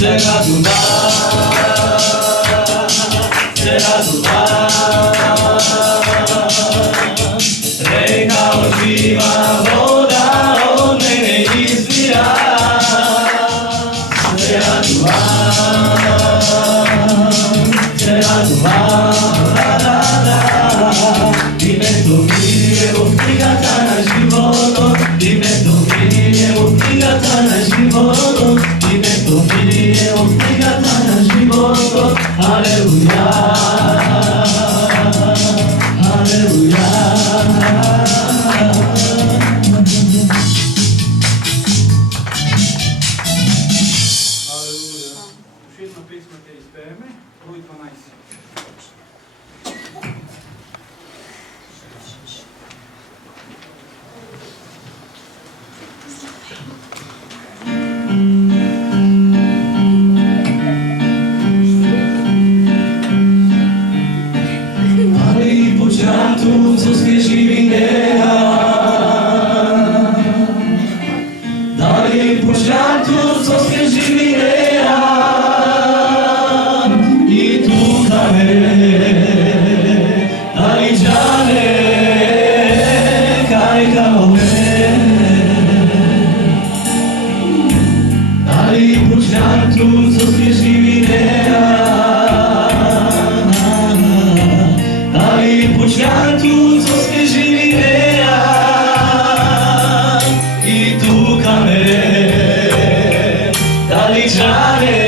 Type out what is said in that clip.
Reka oživa voda od mene izvira. Divento mio, obbligata na životo. Divento mio, obbligata na životo. Divento mio, obbligata na životo. Aleluja, aleluja. Ще една песма ќе испееме, број 12. Dali počatu, co svježi vinera. Dali počatu, co svježi vinera. I tukane, dali džane, kaj kao me. Dali počatu, co svježi vinera. Dali počatu, co svježi vinera. I tukane, dali džane,